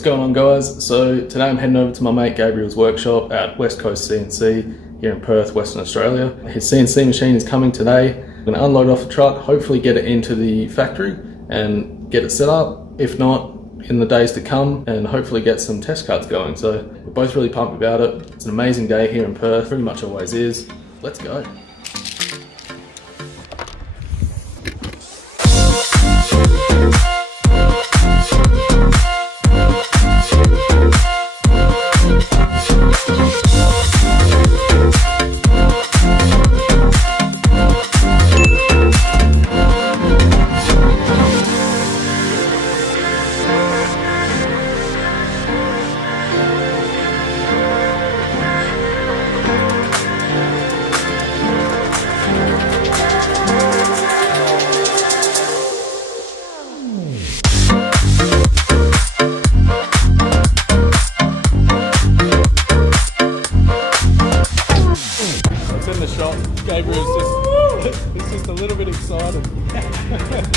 What's going on, guys? So today I'm heading over to my mate Gabriel's workshop at Westcoast CNC here in Perth, Western Australia. His CNC machine is coming today. I'm going to unload it off the truck, hopefully get it into the factory and get it set up. If not, in the days to come, and hopefully get some test cuts going. So we're both really pumped about it. It's an amazing day here in Perth, pretty much always is. Let's go. In the shop, Gabriel's just a little bit excited. Hey!